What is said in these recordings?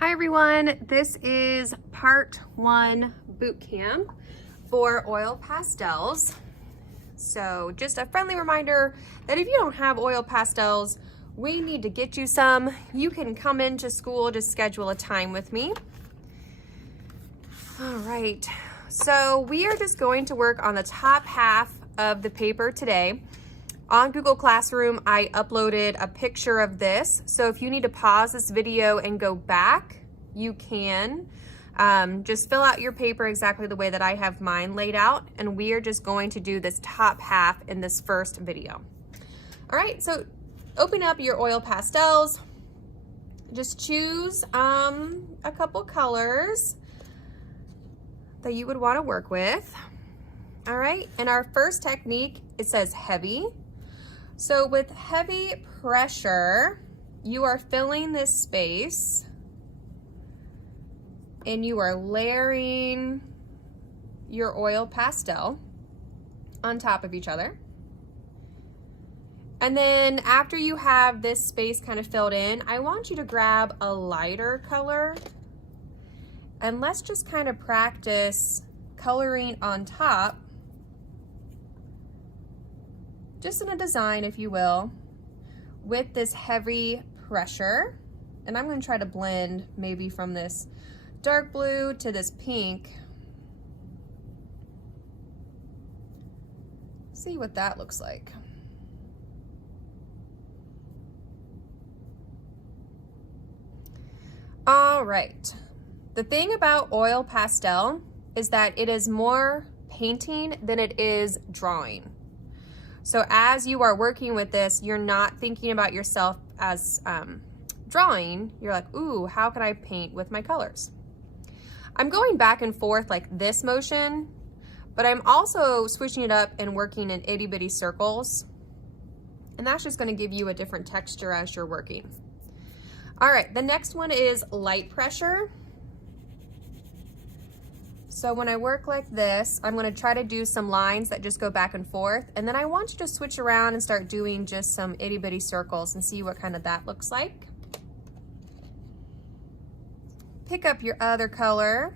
Hi everyone, this is part 1 boot camp for oil pastels. So just a friendly reminder that if you don't have oil pastels, we need to get you some. You can come into school, just schedule a time with me. All right, so we are just going to work on the top half of the paper today. On Google Classroom, I uploaded a picture of this. So if you need to pause this video and go back, you can. Just fill out your paper exactly the way that I have mine laid out. And we are just going to do this top half in this first video. All right, so open up your oil pastels. Just choose a couple colors that you would want to work with. All right, and our first technique, it says heavy. So with heavy pressure, you are filling this space and you are layering your oil pastel on top of each other. And then after you have this space kind of filled in, I want you to grab a lighter color and let's just kind of practice coloring on top, just in a design, if you will, with this heavy pressure. And I'm going to try to blend maybe from this dark blue to this pink. See what that looks like. All right. The thing about oil pastel is that it is more painting than it is drawing. So as you are working with this, you're not thinking about yourself as drawing. You're like, ooh, how can I paint with my colors? I'm going back and forth like this motion, but I'm also switching it up and working in itty bitty circles. And that's just going to give you a different texture as you're working. All right, the next one is light pressure. So when I work like this, I'm going to try to do some lines that just go back and forth. And then I want you to switch around and start doing just some itty bitty circles and see what kind of that looks like. Pick up your other color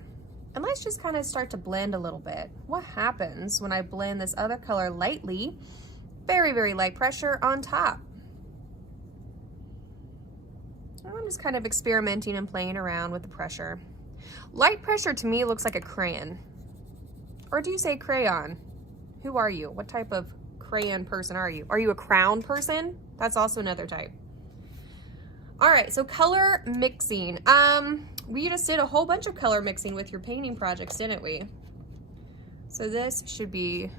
and let's just kind of start to blend a little bit. What happens when I blend this other color lightly, very, very light pressure on top? I'm just kind of experimenting and playing around with the pressure. Light pressure to me looks like a crayon. Or do you say crayon? Who are you? What type of crayon person are you? Are you a crown person? That's also another type. All right, so color mixing. We just did a whole bunch of color mixing with your painting projects, didn't we? So this should be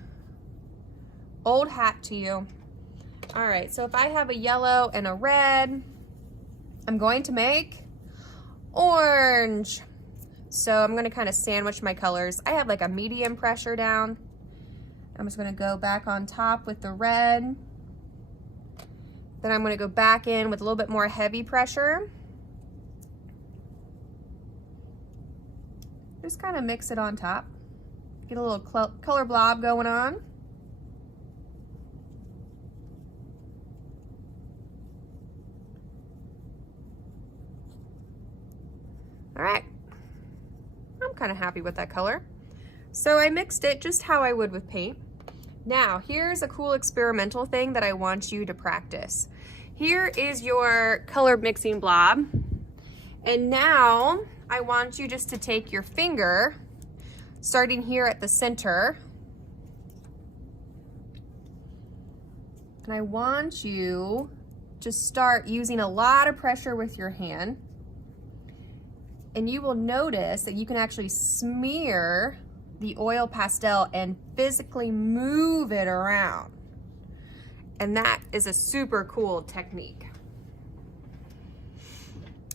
old hat to you. All right, so if I have a yellow and a red, I'm going to make orange. So I'm going to kind of sandwich my colors. I have like a medium pressure down. I'm just going to go back on top with the red. Then I'm going to go back in with a little bit more heavy pressure. Just kind of mix it on top. Get a little color blob going on. All right. I'm kind of happy with that color. So I mixed it just how I would with paint. Now, here's a cool experimental thing that I want you to practice. Here is your color mixing blob. And now I want you just to take your finger, starting here at the center, and I want you to start using a lot of pressure with your hand. And you will notice that you can actually smear the oil pastel and physically move it around. And that is a super cool technique.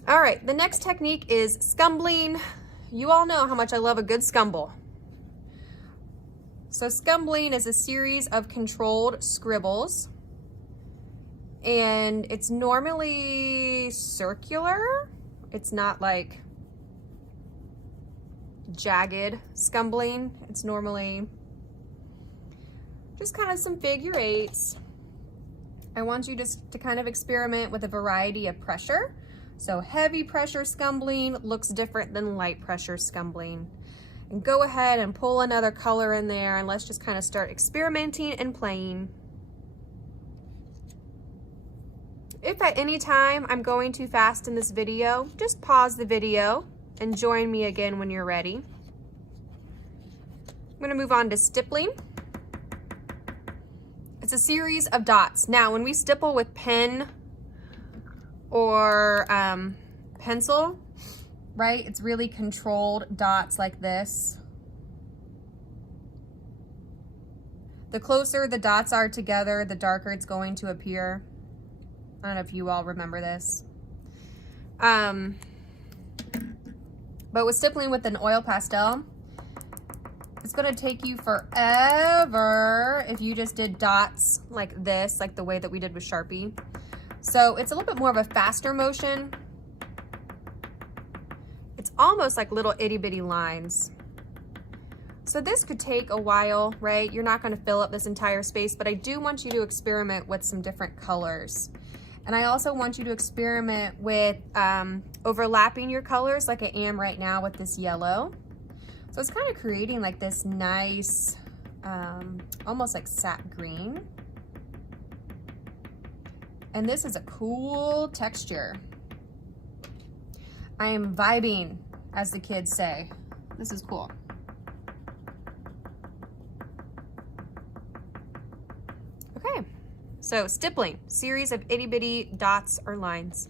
All right, the next technique is scumbling. You all know how much I love a good scumble. So scumbling is a series of controlled scribbles. And it's normally circular. It's not like jagged scumbling. It's normally just kind of some figure eights. I want you just to kind of experiment with a variety of pressure. So heavy pressure scumbling looks different than light pressure scumbling. And go ahead and pull another color in there, and let's just kind of start experimenting and playing. If at any time I'm going too fast in this video, just pause the video and join me again when you're ready. I'm going to move on to stippling. It's a series of dots. Now, when we stipple with pen or pencil, right, it's really controlled dots like this. The closer the dots are together, the darker it's going to appear. I don't know if you all remember this. But with stippling with an oil pastel, it's gonna take you forever if you just did dots like this, like the way that we did with Sharpie. So it's a little bit more of a faster motion. It's almost like little itty bitty lines. So this could take a while, right? You're not gonna fill up this entire space, but I do want you to experiment with some different colors. And I also want you to experiment with overlapping your colors like I am right now with this yellow. So it's kind of creating like this nice, almost like sap green. And this is a cool texture. I am vibing, as the kids say. This is cool. Okay. So stippling, series of itty bitty dots or lines.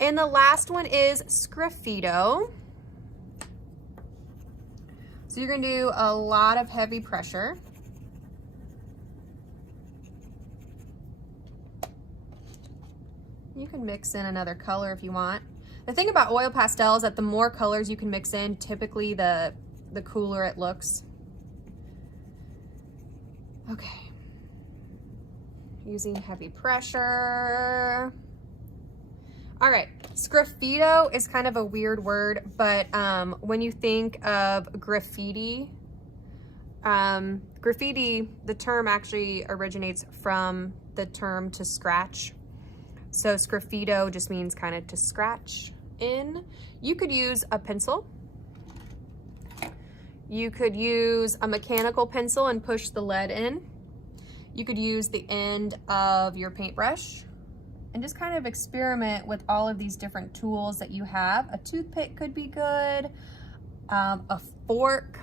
And the last one is sgraffito. So you're gonna do a lot of heavy pressure. You can mix in another color if you want. The thing about oil pastel is that the more colors you can mix in, typically the cooler it looks. Okay. Using heavy pressure. All right, sgraffito is kind of a weird word, but when you think of graffiti, the term actually originates from the term to scratch. So sgraffito just means kind of to scratch in. You could use a pencil. You could use a mechanical pencil and push the lead in. You could use the end of your paintbrush and just kind of experiment with all of these different tools that you have. A toothpick could be good, a fork,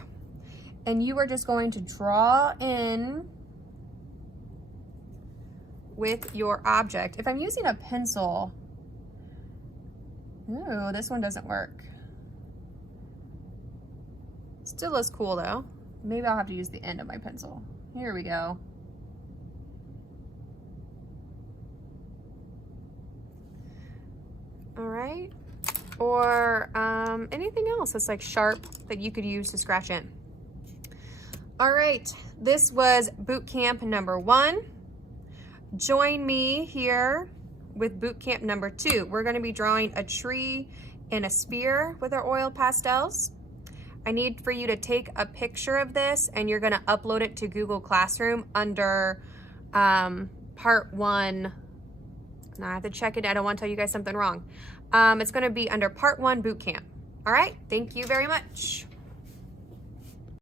and you are just going to draw in with your object. If I'm using a pencil, ooh, this one doesn't work. Still looks cool though. Maybe I'll have to use the end of my pencil. Here we go. All right, or anything else that's like sharp that you could use to scratch in. All right, this was boot camp number 1. Join me here with boot camp number 2. We're gonna be drawing a tree and a spear with our oil pastels. I need for you to take a picture of this and you're gonna upload it to Google Classroom under part 1. Now I have to check it. I don't want to tell you guys something wrong. It's going to be under part 1 boot camp. All right. Thank you very much.